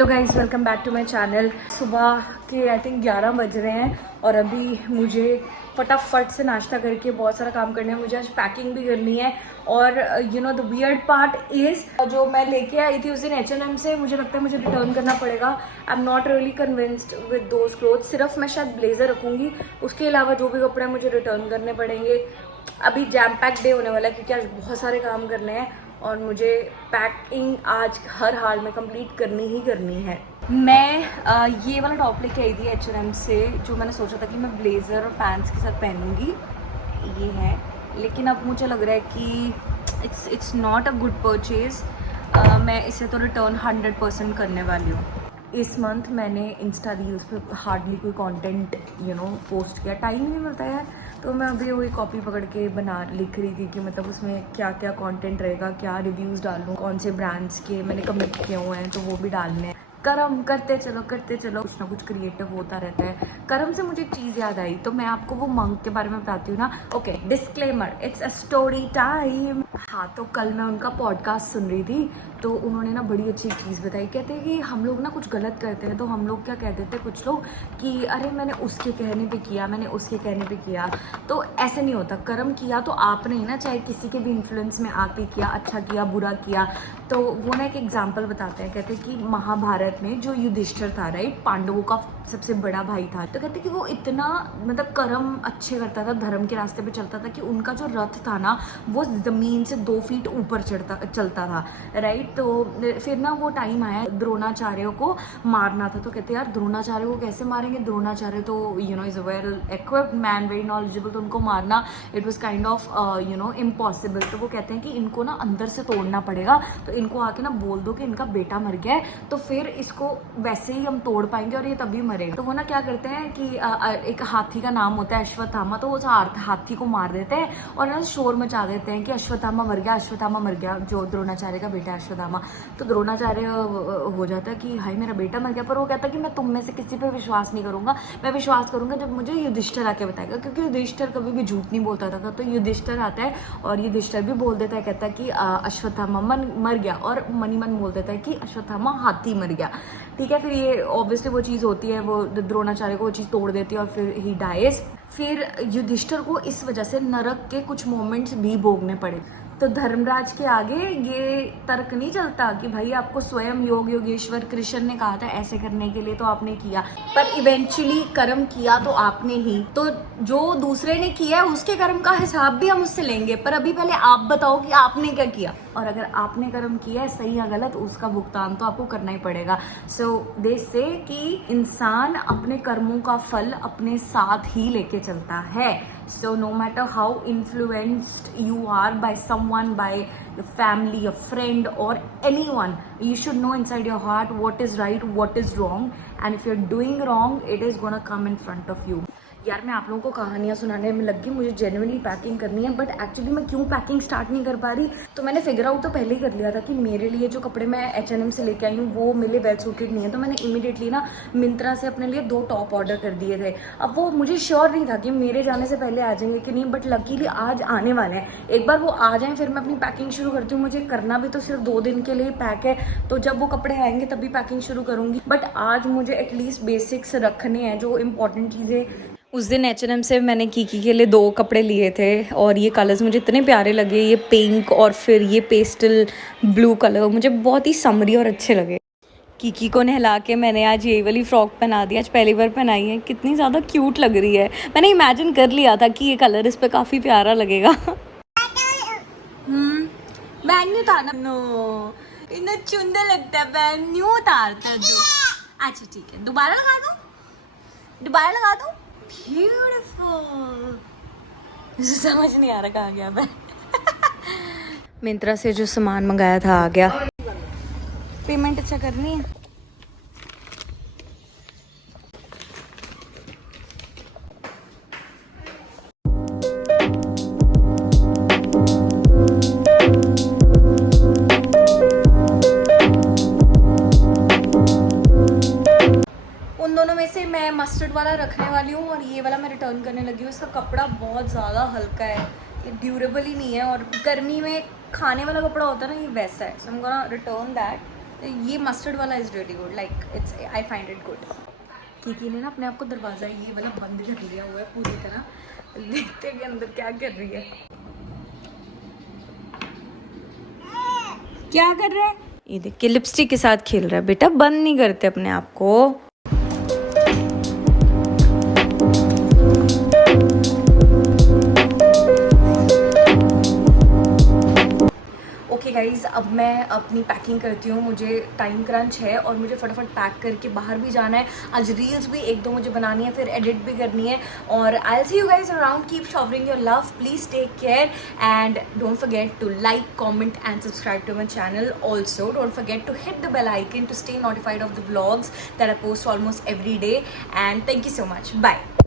तो guys welcome back to my channel. सुबह के आई थिंक 11 बज रहे हैं और अभी मुझे फटाफट से नाश्ता करके बहुत सारा काम करना है। मुझे आज पैकिंग भी करनी है और you know the weird part is जो मैं लेके आई थी उस दिन H&M से, मुझे लगता है मुझे रिटर्न करना पड़ेगा। I am not really convinced with those clothes. सिर्फ मैं शायद ब्लेजर रखूँगी, उसके अलावा जो भी कपड़े मुझे रिटर्न करने पड़ेंगे। अभी जैम पैक डे होने वाला है क्योंकि आज बहुत सारे काम करने हैं और मुझे पैकिंग आज हर हाल में कंप्लीट करनी ही करनी है। मैं ये वाला टॉप लेके आई थी H&M से, जो मैंने सोचा था कि मैं ब्लेज़र और पैंट्स के साथ पहनूंगी, ये है। लेकिन अब मुझे लग रहा है कि it's not a good purchase. मैं इसे तो रिटर्न 100% करने वाली हूँ। इस मंथ मैंने इंस्टा रील्स पे हार्डली कोई कंटेंट पोस्ट किया, टाइम नहीं मिलता है। तो मैं अभी वही कॉपी पकड़ के लिख रही थी कि मतलब उसमें क्या क्या कंटेंट रहेगा, क्या रिव्यूज़ डालूँ, कौन से ब्रांड्स के मैंने कमिट किए हुए हैं तो वो भी डालने हैं। कर्म करते चलो कुछ ना कुछ क्रिएटिव होता रहता है। कर्म से मुझे एक चीज़ याद आई, तो मैं आपको वो मंक के बारे में बताती हूँ ना। Okay, disclaimer, it's a story time. हाँ, तो कल मैं उनका पॉडकास्ट सुन रही थी तो उन्होंने ना बड़ी अच्छी चीज़ बताई। कहते हैं कि हम लोग ना कुछ गलत करते हैं तो हम लोग क्या कहते थे कुछ लोग कि अरे मैंने उसके कहने पे किया, मैंने उसके कहने पे किया। तो ऐसे नहीं होता। कर्म किया तो आपने ही ना, चाहे किसी के भी इन्फ्लुएंस में आके किया, अच्छा किया बुरा किया। तो वो ना एक एग्जाम्पल बताते हैं। कहते हैं कि महाभारत में जो युधिष्ठिर था, राइट, पांडवों का सबसे बड़ा भाई था। तो कहते हैं कि वो इतना मतलब कर्म अच्छे करता था, धर्म के रास्ते पे चलता था कि उनका जो रथ था ना वो जमीन से 2 फीट ऊपर चलता था, राइट। तो फिर ना वो टाइम आया द्रोणाचार्य को मारना था। तो कहते यार द्रोणाचार्य को कैसे मारेंगे, द्रोणाचार्य तो is a well equipped man, very knowledgeable, तो उनको मारना it was kind of impossible. तो वो कहते हैं कि इनको ना अंदर से तोड़ना पड़ेगा, तो इनको आके ना बोल दो कि इनका बेटा मर गया है, तो फिर इसको वैसे ही हम तोड़ पाएंगे और ये तभी मरेगा। तो वो ना क्या करते हैं कि एक हाथी का नाम होता है अश्वत्थामा, तो वो हाथी को मार देते हैं और ना शोर मचा देते हैं कि अश्वत्थामा मर गया, अश्वत्थामा मर गया, जो द्रोणाचार्य का बेटा है अश्वत्थामा। तो द्रोणाचार्य हो जाता है कि हाय मेरा बेटा मर गया। पर वो कहता है कि मैं तुम में से किसी पे विश्वास नहीं करूंगा, मैं विश्वास करूंगा जब मुझे युधिष्ठिर आके बताएगा, क्योंकि युधिष्ठिर कभी भी झूठ नहीं बोलता था। तो युधिष्ठिर आता है और युधिष्ठिर भी बोल देता है, कहता है कि अश्वत्थामा मर गया, और मनी मन बोल देता है कि अश्वत्थामा हाथी मर गया। ठीक है, फिर ये ऑब्वियसली वो चीज़ होती है, वो द्रोणाचार्य को वो चीज़ तोड़ देती है और फिर ही डाइज। फिर युधिष्ठिर को इस वजह से नरक के कुछ मोमेंट्स भी भोगने पड़े। तो धर्मराज के आगे ये तर्क नहीं चलता कि भाई आपको स्वयं योगेश्वर कृष्ण ने कहा था ऐसे करने के लिए तो आपने किया, पर इवेंचुअली कर्म किया तो आपने ही। तो जो दूसरे ने किया है उसके कर्म का हिसाब भी हम उससे लेंगे, पर अभी पहले आप बताओ कि आपने क्या किया। और अगर आपने कर्म किया है सही या गलत, उसका भुगतान तो आपको करना ही पड़ेगा। सो दे से कि इंसान अपने कर्मों का फल अपने साथ ही लेके चलता है। So no matter how influenced you are by someone, by your family, a friend or anyone, you should know inside your heart what is right, what is wrong, and if you're doing wrong, it is gonna come in front of you. यार मैं आप लोगों को कहानियाँ सुनाने में लग गई, मुझे जेन्युइनली पैकिंग करनी है, बट एक्चुअली मैं क्यों पैकिंग स्टार्ट नहीं कर पा रही। तो मैंने फिगर आउट तो पहले ही कर लिया था कि मेरे लिए जो कपड़े मैं H&M से लेके आई हूँ वो मेरे लिए वेल सूटेड नहीं है। तो मैंने इमीडिएटली ना मिंत्रा से अपने लिए 2 टॉप ऑर्डर कर दिए थे। अब वो मुझे श्योर नहीं था कि मेरे जाने से पहले आ जाएंगे कि नहीं, बट लकीली आज आने वाले हैं। एक बार वो आ जाएं फिर मैं अपनी पैकिंग शुरू करती हूँ। मुझे करना भी तो सिर्फ 2 दिन के लिए पैक है, तो जब वो कपड़े आएंगे तभी पैकिंग शुरू करूँगी। बट आज मुझे एटलीस्ट बेसिक्स रखने हैं, जो इंपॉर्टेंट चीज़ें। उस दिन H&M से मैंने कीकी के लिए 2 कपड़े लिए थे और ये कलर्स मुझे इतने प्यारे लगे, ये पिंक और फिर ये पेस्टल ब्लू कलर मुझे बहुत ही समरी और अच्छे लगे। कीकी को नहला के मैंने आज ये वाली फ्रॉक पहना दी, आज पहली बार पहनाई है, कितनी ज़्यादा क्यूट लग रही है। मैंने इमेजिन कर लिया था कि ये कलर इस पर काफ़ी प्यारा लगेगा। बैग नहीं उतारना, नो इतना सुंदर लगता है, बैग नहीं उतारता जो। अच्छा ठीक है, दोबारा लगा दो। ब्यूटीफुल। समझ नहीं आ रहा कहाँ गया मैं। मिंत्रा से जो सामान मंगाया था आ गया। पेमेंट अच्छा करनी है। उन दोनों में से मैं मस्टर्ड वाला रखने वाली हूँ और ये वाला मैं रिटर्न करने लगी हूँ। इसका कपड़ा बहुत ज़्यादा हल्का है, ये ड्यूरेबल ही नहीं है, और गर्मी में खाने वाला कपड़ा होता है ना, ये वैसा है। So I am gonna return that. ये मस्टर्ड वाला is really good, like it's I find it good. Kiki ने ना अपने आप को दरवाज़ा ये वाला बंद कर लिया हुआ है पूरी तरह, देखते हैं कि अंदर क्या कर रही है। क्या कर रहा है? ये देख के लिपस्टिक के साथ खेल रहा है। बेटा बंद नहीं करते अपने आप को। ओके गाइज़, अब मैं अपनी पैकिंग करती हूँ, मुझे टाइम क्रंच है और मुझे फटाफट पैक करके बाहर भी जाना है। आज रील्स भी 1-2 मुझे बनानी है, फिर एडिट भी करनी है। और I will see you guys around, keep showering your love, please take care and don't forget to like, comment and subscribe to my channel. Also don't forget to hit the bell icon to stay notified of the vlogs that I post almost every day, and thank you so much. Bye.